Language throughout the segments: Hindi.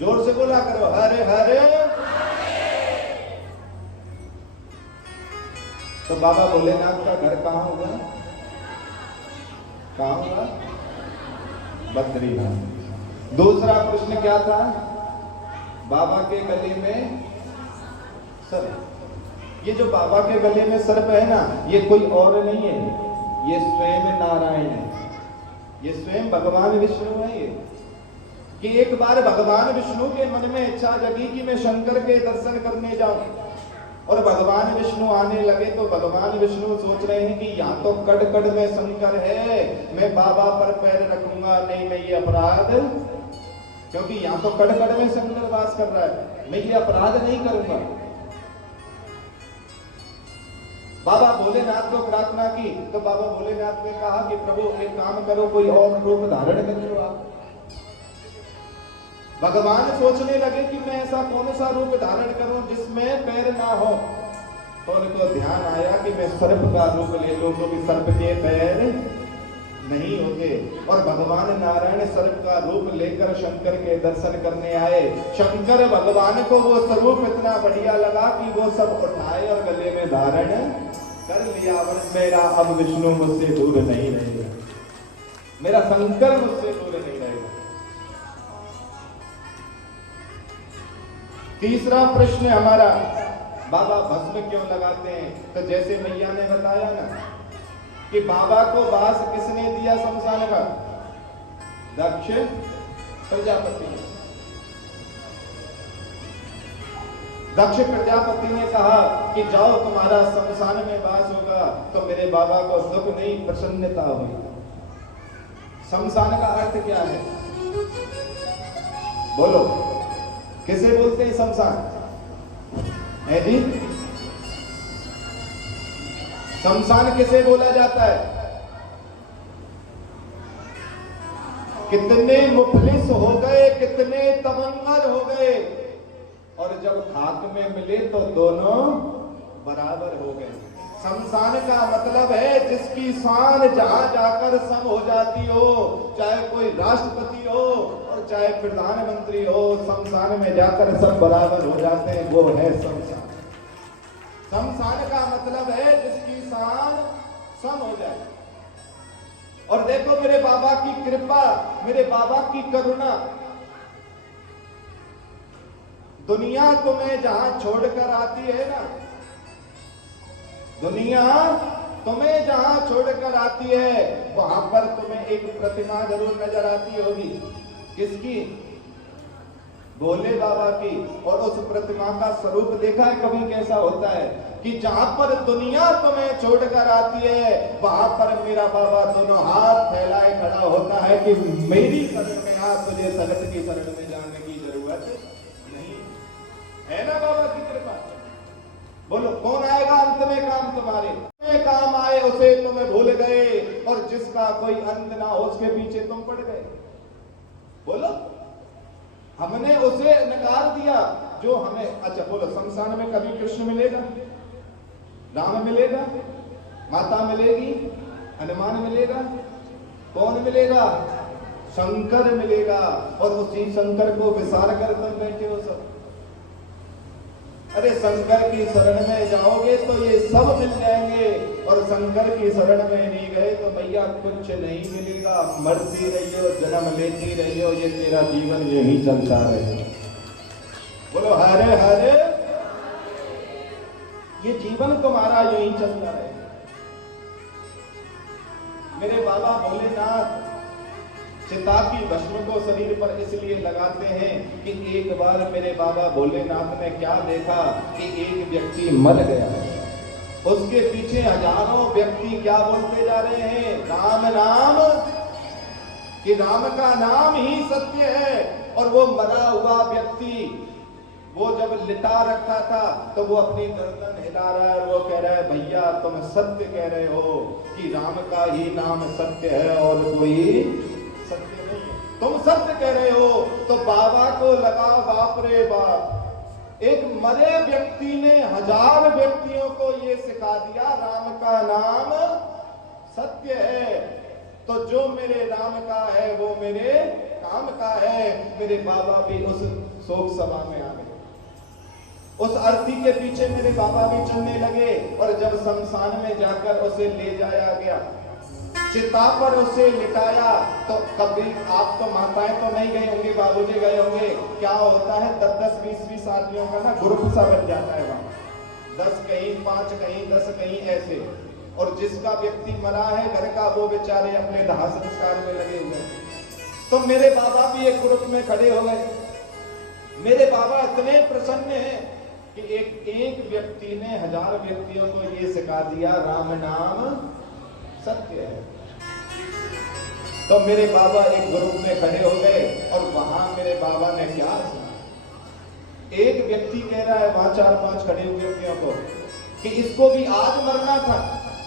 जोर से बोला करो, हरे हरे। तो बाबा भोलेनाथ का घर कहाँ होगा? कहाँ होगा? बद्रीनाथ। दूसरा प्रश्न क्या था? बाबा के गले में सर्प। ये जो बाबा के गले में सर्प है ना, ये कोई और नहीं है, ये स्वयं नारायण है, ये स्वयं भगवान विष्णु है। ये कि एक बार भगवान विष्णु के मन में इच्छा जगी कि मैं शंकर के दर्शन करने जाऊं, और भगवान विष्णु आने लगे तो भगवान विष्णु सोच रहे हैं कि यहाँ तो कड़ कड़ में शंकर है, मैं बाबा पर पैर रखूंगा नहीं, मैं ये अपराध, क्योंकि यहाँ तो कड़ कड़ में शंकर वास कर रहा है, मैं ये अपराध नहीं करूंगा। बाबा भोलेनाथ को प्रार्थना की तो बाबा भोलेनाथ ने कहा कि प्रभु एक काम करो, कोई और रूप धारण कर लो आप। भगवान सोचने लगे कि मैं ऐसा कौन सा रूप धारण करूं जिसमें पैर ना हो, तो उनको ध्यान आया कि मैं सर्प का रूप ले लूं, क्योंकि सर्प के पैर नहीं होते। और भगवान नारायण सर्प का रूप लेकर शंकर के दर्शन करने आए। शंकर भगवान को वो स्वरूप इतना बढ़िया लगा कि वो सब उठाए और गले में धारण कर लिया। और मेरा अब विष्णु मुझसे दूर नहीं रहेगा, मेरा शंकर मुझसे दूर नहीं रहेगा। तीसरा प्रश्न हमारा, बाबा भस्म क्यों लगाते हैं? तो जैसे मैया ने बताया ना कि बाबा को वास किसने दिया शमशान का? दक्ष प्रजापति ने। दक्ष प्रजापति ने कहा कि जाओ तुम्हारा शमशान में वास होगा, तो मेरे बाबा को दुख नहीं प्रसन्नता हुई। शमशान का अर्थ क्या है? बोलो, किसे बोलते हैं शमशान? है जी, शमशान किसे बोला जाता है? कितने मुफलिस हो गए, कितने तमंगर हो गए, और जब खाक में मिले तो दोनों बराबर हो गए। शमशान का मतलब है जिसकी शान जहां जाकर सम हो जाती हो, चाहे कोई राष्ट्रपति हो और चाहे प्रधानमंत्री हो, शमशान में जाकर सब बराबर हो जाते हैं, वो है शमशान। शमशान का मतलब है जिसकी शान सम हो जाए। और देखो मेरे बाबा की कृपा, मेरे बाबा की करुणा, दुनिया तुम्हें जहां छोड़कर आती है ना, दुनिया तुम्हें जहां छोड़कर आती है वहां पर तुम्हें एक प्रतिमा जरूर नजर आती होगी। किसकी? भोले बाबा की। और उस प्रतिमा का स्वरूप देखा है कभी कैसा होता है कि जहां पर दुनिया तुम्हें छोड़कर आती है वहां पर मेरा बाबा दोनों हाथ फैलाए खड़ा होता है कि मेरी शरण में आ, तुझे संगत की शरण में जाने की जरूरत नहीं है ना। बाबा की कृपा। बोलो कौन आएगा अंत में काम तुम्हारे? काम आए उसे तुम्हें भूल गए, और जिसका कोई अंत ना हो उसके पीछे तुम पड़ गए। बोलो, हमने उसे नकार दिया जो हमें। अच्छा बोलो, शमशान में कभी कृष्ण मिलेगा? राम मिलेगा? माता मिलेगी? हनुमान मिलेगा? कौन मिलेगा? शंकर मिलेगा। और उसी शंकर को विसार कर तुम बैठे हो सब। अरे शंकर की शरण में जाओगे तो ये सब मिल जाएंगे, और शंकर की शरण में नहीं गए तो भैया कुछ नहीं मिलेगा। मरती रहियो, जन्म लेती रहियो, ये तेरा जीवन यही चलता रहेगा। बोलो हरे हरे। ये जीवन तुम्हारा यही चलता रहेगा। मेरे बाबा भोलेनाथ चिता की भस्म को शरीर पर इसलिए लगाते हैं कि एक बार मेरे बाबा भोलेनाथ ने क्या देखा कि एक व्यक्ति मर गया, उसके पीछे हजारों व्यक्ति क्या बोलते जा रहे हैं? राम नाम, कि राम का नाम ही सत्य है। और वो मरा हुआ व्यक्ति, वो जब लिटा रखा था तो वो अपनी गर्दन हिला रहा है, वो कह रहा है भैया तुम सत्य कह रहे हो कि राम का ही नाम सत्य है और कोई सत्य नहीं है, तुम सत्य कह रहे हो। तो बाबा को लगा बाप रे बाप, एक मरे व्यक्ति ने हजार व्यक्तियों को ये सिखा दिया राम का नाम सत्य है, तो जो मेरे राम का है वो मेरे राम का है, मेरे बाबा भी उस शोक सभा में आ गए। उस अर्थी के पीछे मेरे बाबा भी चलने लगे और जब शमशान में जाकर उसे ले जाया गया, चिता पर उसे लिटाया, तो कभी आप तो माताएं तो नहीं गए होंगे, बाबूजी गए होंगे। क्या होता है 10-10, 20-20 आदमियों का ना ग्रुप सा बन जाता है वहां, 10 कहीं, 5 कहीं, 10 कहीं ऐसे। और जिसका व्यक्ति मरा है घर का, वो बेचारे अपने दाह संस्कार में लगे हुए। तो मेरे बाबा भी एक ग्रुप में खड़े हो गए। मेरे बाबा इतने प्रसन्न हैं कि एक व्यक्ति ने 1000 व्यक्तियों को ये सिखा दिया, राम नाम सत्य है। तो मेरे बाबा एक ग्रुप में खड़े हो गए और वहां मेरे बाबा ने क्या सुना, एक व्यक्ति कह रहा है वहां 4-5 खड़े हुए व्यक्तियों को कि इसको भी आज मरना था।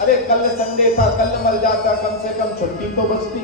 अरे कल संडे था, कल मर जाता, कम से कम छुट्टी तो बचती।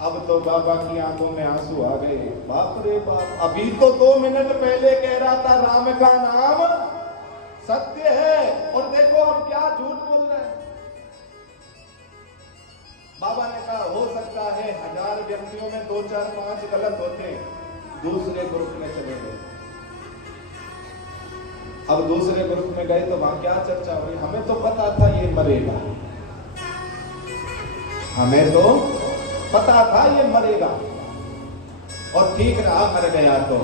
अब तो बाबा की आंखों में आंसू आ गए। बाप रे बाप, अभी तो 2 मिनट पहले कह रहा था राम का नाम सत्य है, और देखो अब क्या झूठ बोल रहा है। बाबा ने कहा हो सकता है 1000 व्यक्तियों में 2, 4, 5 गलत होते हैं। दूसरे ग्रुप में चले गए। अब दूसरे ग्रुप में गए तो वहां क्या चर्चा हुई, हमें तो पता था ये मरेगा, हमें तो पता था ये मरेगा, और ठीक रहा, मर गया तो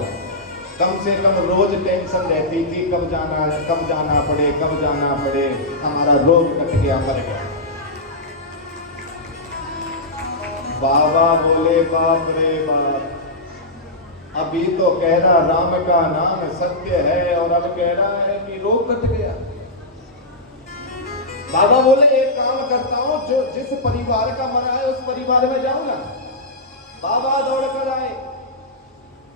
कम से कम रोज टेंशन रहती थी, कब जाना पड़े, हमारा रोग कट गया, मर गया। बाबा बोले बाप रे बाप, अभी तो कह रहा राम का नाम सत्य है और अब कह रहा है कि रोग कट गया। बाबा बोले एक काम करता हूं, जो जिस परिवार का मरा है उस परिवार में जाऊंगा। बाबा दौड़ कर आए,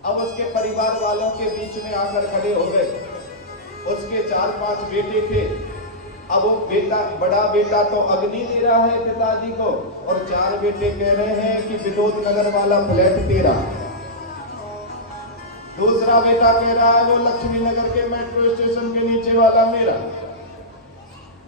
अब उसके परिवार वालों के बीच में आकर खड़े हो गए। उसके 4-5 बेटे थे। अब वो बेटा, बड़ा बेटा तो अग्नि दे रहा है पिताजी को, और 4 बेटे कह रहे हैं कि विनोद नगर वाला फ्लैट तेरा। दूसरा बेटा कह रहा है वो लक्ष्मी नगर के मेट्रो स्टेशन के नीचे वाला मेरा।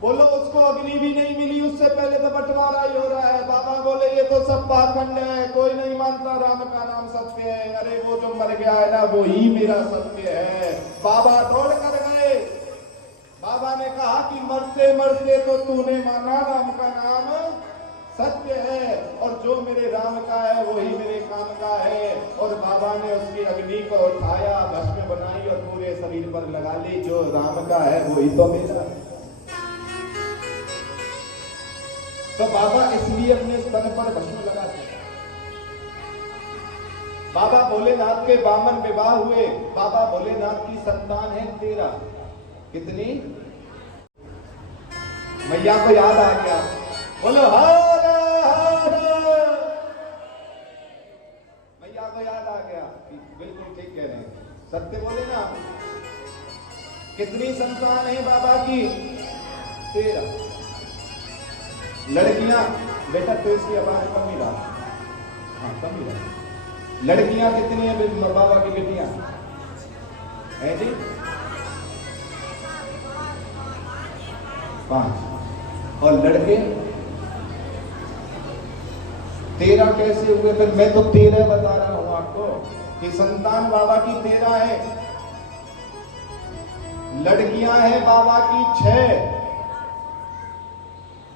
बोलो उसको अग्नि भी नहीं मिली, उससे पहले तो बंटवारा ही हो रहा है। बाबा बोले ये तो सब पाखंड है, कोई नहीं मानता राम का नाम सत्य है। अरे वो जो मर गया है ना, वो ही मेरा सत्य है। बाबा दौड़ कर गए। बाबा ने कहा कि मरते मरते तो तूने माना राम का नाम सत्य है, और जो मेरे राम का है वही मेरे काम का है। और बाबा ने उसकी अग्नि को उठाया, भस्म बनाई और पूरे शरीर पर लगा ली। जो राम का है वही तो मेरा है। तो बाबा इसलिए अपने स्तन पर भस्म लगाते हैं। बाबा भोलेनाथ के 52 विवाह हुए। बाबा भोलेनाथ की संतान है 13। कितनी? मैया को याद आ गया, बोलो हर हर। मैया को याद आ गया, बिल्कुल ठीक कह रहे हैं, सत्य बोले ना। कितनी संतान है बाबा की? 13 लड़कियां। बेटा तो इसकी आवाज कम ही रहा, हाँ कम ही रहा। लड़कियां कितनी है बाबा की बेटियां? है जी 5। और लड़के 13 कैसे हुए? फिर मैं तो 13 बता रहा हूं आपको कि संतान बाबा की 13 है, लड़कियां हैं बाबा की 6।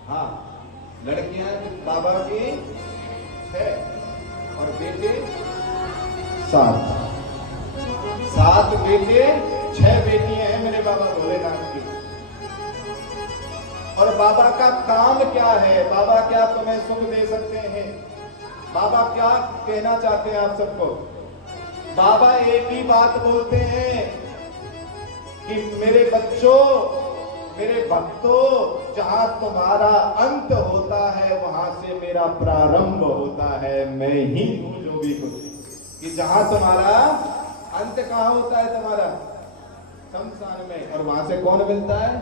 हाँ, लड़कियां बाबा की 6 और बेटे 7। 7 बेटे 6 बेटियां हैं मेरे बाबा भोलेनाथ की। और बाबा का काम क्या है? बाबा क्या तुम्हें सुख दे सकते हैं? बाबा क्या कहना चाहते हैं आप सबको? बाबा एक ही बात बोलते हैं कि मेरे बच्चों, मेरे भक्तों, जहां तुम्हारा अंत होता है वहां से मेरा प्रारंभ होता है। मैं ही हूं जो भी कुछ। कि जहां तुम्हारा अंत कहां होता है? तुम्हारा शमशान में। और वहां से कौन मिलता है?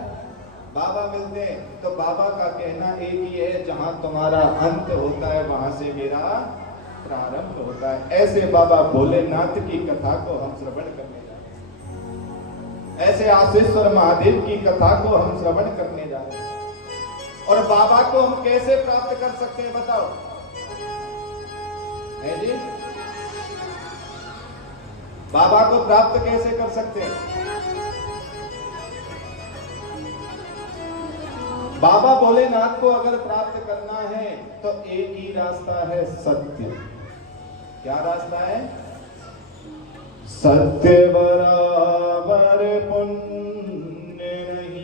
बाबा मिलते हैं। तो बाबा का कहना एक ही है, जहां तुम्हारा अंत होता है वहां से मेरा प्रारंभ होता है। ऐसे बाबा भोलेनाथ की कथा को हम श्रवण करने जा रहे हैं। ऐसे आशीश्वर महादेव की कथा को हम श्रवण करने जा रहे हैं। और बाबा को हम कैसे प्राप्त कर सकते हैं बताओ? है जी? बाबा को प्राप्त कैसे कर सकते हैं? बाबा भोलेनाथ को अगर प्राप्त करना है तो एक ही रास्ता है, सत्य। क्या रास्ता है? सत्य बराबर पुण्य नहीं,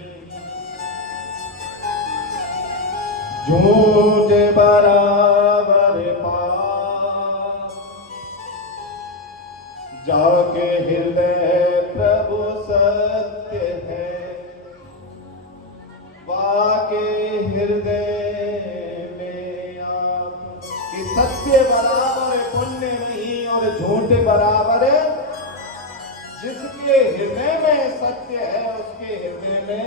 झूठ बराबर पाप, जाके हृदय प्रभु सत्य है, वाके हृदय में आप। कि सत्य बराबर पुण्य नहीं और झूठ बराबर, जिसके हृदय में सत्य है उसके हृदय में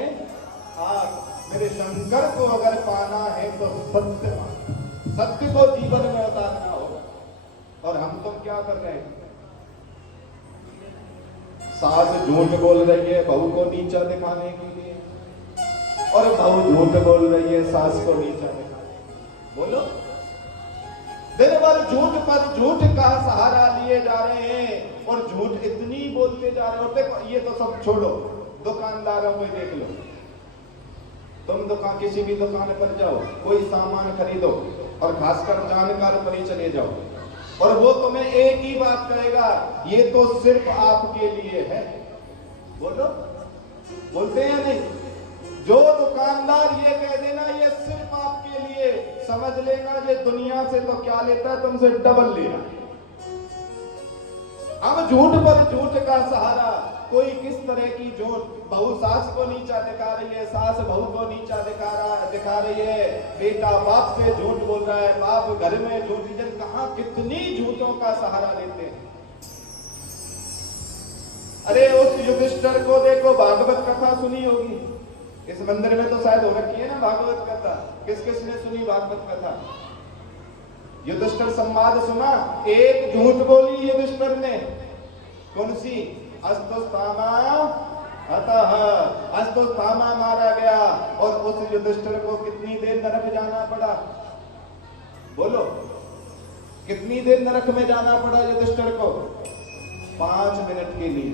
आप। मेरे शंकर को अगर पाना है तो सत्य पाना, सत्य को जीवन में उतारना होगा। और हम तो क्या कर रहे हैं? सास झूठ बोल रही है बहू को नीचा दिखाने के लिए, और बहू झूठ बोल रही है सास को नीचा दिखाने। बोलो, दिन भर झूठ पर झूठ का सहारा लिए जा रहे हैं और झूठ इतनी बोलते जा रहे हैं। और देखो, ये तो सब छोड़ो, दुकानदारों को देख लो। तुम दुकान, किसी भी दुकान पर जाओ, कोई सामान खरीदो और खासकर जानकार पर ही चले जाओ, और वो तुम्हें एक ही बात कहेगा, ये तो सिर्फ आपके लिए है। बोलो, बोलते हैं नहीं? जो दुकानदार ये कह देना ये सिर्फ आपके लिए, समझ लेना ये दुनिया से तो क्या लेता है, तुमसे डबल लेना। हम झूठ पर झूठ का सहारा, कोई किस तरह की झूठ, बहू सास को नीचा दिखा रही है, सास बहू को नीचा दिखा रही है, बेटा बाप से झूठ बोल रहा है, बाप घर में झूठ, कहां कितनी झूठों का सहारा लेते हैं। अरे उस युधिष्ठिर को देखो, भागवत कथा सुनी होगी, इस मंदिर में तो शायद हो रखी है ना भागवत कथा। किस किस ने सुनी भागवत कथा? युधिष्ठिर संवाद सुना? एक झूठ बोली युधिष्ठिर ने, कौन सी? अस्तुस्थामा अतः, अस्तुस्थामा मारा गया, और उस युधिष्ठिर को कितनी देर नरक जाना पड़ा? बोलो, कितनी देर नरक में जाना पड़ा युधिष्ठिर को? 5 मिनट के लिए।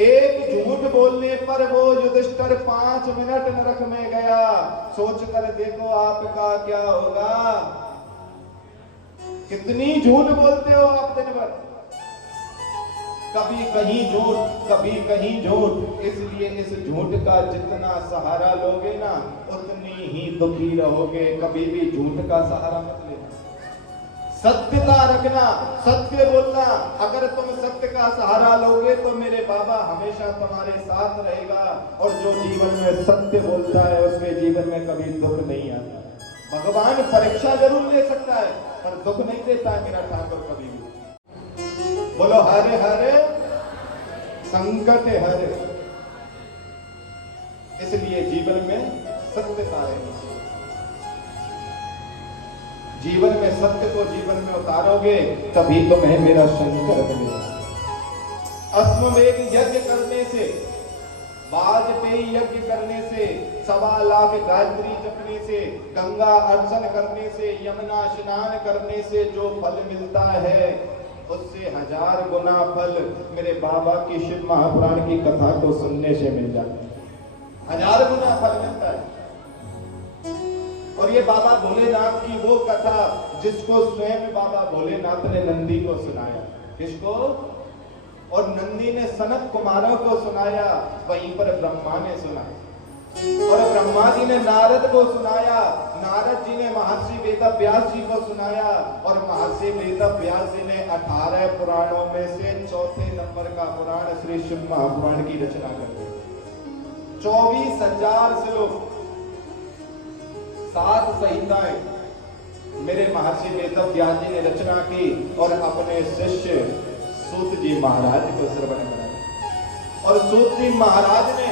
एक झूठ बोलने पर वो युधिष्ठिर 5 मिनट नरक में गया। सोच कर देखो आपका क्या होगा। कितनी झूठ बोलते हो आप दिन भर, कभी कहीं झूठ, कभी कहीं झूठ। इसलिए इस झूठ का जितना सहारा लोगे ना, उतनी ही दुखी रहोगे। कभी भी झूठ का सहारा मत लेना, सत्यता रखना, सत्य बोलना। अगर तुम सत्य का सहारा लोगे तो मेरे बाबा हमेशा तुम्हारे साथ रहेगा। और जो जीवन में सत्य बोलता है उसके जीवन में कभी दुख नहीं आता। भगवान परीक्षा जरूर ले सकता है पर दुख नहीं देता है मेरा ठाकुर कभी भी। बोलो हरे हरे संकट हरे। इसलिए जीवन में सत्यता रहनी चाहिए। जीवन में सत्य को जीवन में उतारोगे तभी तुम्हें मेरा शंकर मिलेगा। अश्वमेध यज्ञ करने से, वाजपेयी यज्ञ करने से, 1.25 लाख गायत्री जपने से, गंगा अर्चन करने से, यमुना स्नान करने से जो फल मिलता है उससे 1000 गुना फल मेरे बाबा की शिव महापुराण की कथा को सुनने से मिल जाता है। 1000 गुना फल मिलता है। और ये बाबा भोलेनाथ की वो कथा जिसको स्वयं बाबा भोलेनाथ ने नंदी को सुनाया। किसको? और नंदी ने सनत कुमारों को सुनाया, वहीं पर ब्रह्मा ने सुनाया। और ब्रह्मा जी ने नारद को सुनाया, नारद जी ने महर्षि वेदव्यास जी को सुनाया, और महर्षि वेदव्यास जी ने 18 पुराणों में से 4थे नंबर का पुराण श्री शिव महापुराण की रचना कर दी। 24,000 श्लोक, 7 संहिताएं मेरे महर्षि वेदव्यास जी ने रचना की और अपने शिष्य सूत जी महाराज को श्रवण कराया। और सूत जी महाराज ने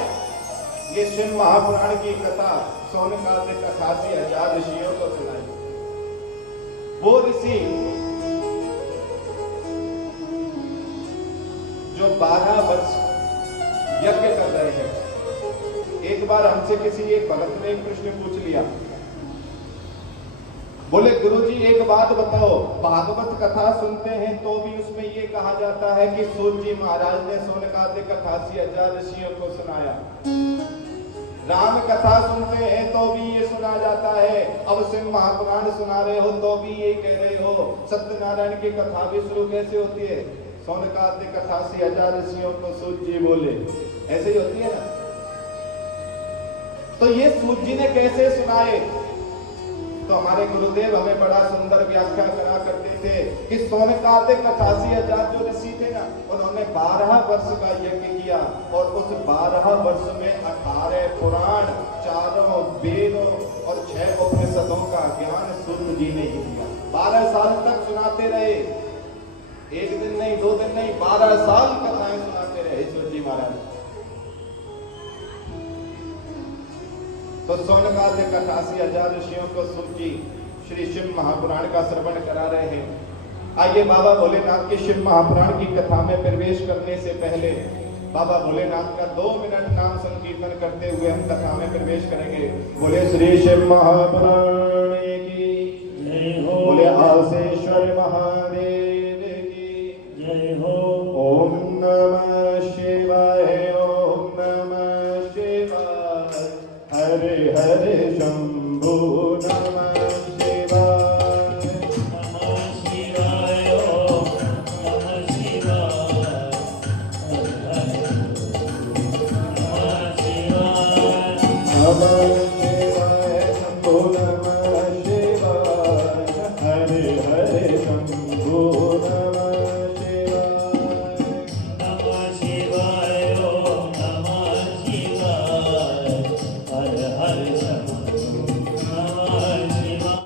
ये शिव महापुराण की कथा सोनकादिक 88,000 ऋषियों को सुनाई। वो ऋषि जो 12 वर्ष यज्ञ कर रहे हैं। एक बार हमसे किसी एक भक्त ने एक प्रश्न पूछ लिया, बोले गुरुजी एक बात बताओ, भागवत कथा सुनते हैं तो भी उसमें ये कहा जाता है कि सूत जी महाराज ने सोनकादिक 88,000 ऋषियों को सुनाया। राम कथा सुनते हैं तो भी ये सुना जाता है, अब सिंह महापुराण सुना रहे हो तो भी ये कह रहे हो। सत्यनारायण की कथा भी शुरू कैसे होती है? सोनकादिक 88,000 ऋषियों को सूत जी बोले, ऐसे ही होती है ना। तो ये सूत जी ने कैसे सुनाए? तो हमारे गुरुदेव हमें बड़ा सुंदर व्याख्या करा करते थे कि सोनकादिक 88,000 जो ऋषि थे ना, उन्होंने 12 वर्ष का यज्ञ किया और उस 12 वर्ष में 18 पुराण, 4 वेदों और 6 उपनिषदों का ज्ञान सूत जी ने ही दिया। 12 साल तक सुनाते रहे, एक दिन नहीं, 2 दिन नहीं, 12 साल कथाएं सुनाते रहे सूत जी महाराज। तो सोनकादिक 88,000 ऋषियों को सूत जी श्री शिव महापुराण का श्रवण करा रहे हैं। आइए बाबा भोलेनाथ के शिव महापुराण की कथा में प्रवेश करने से पहले बाबा भोलेनाथ का 2 मिनट नाम संकीर्तन करते हुए हम कथा में प्रवेश करेंगे। बोले श्री शिव महापुराण की, बोले आसेश्वर महा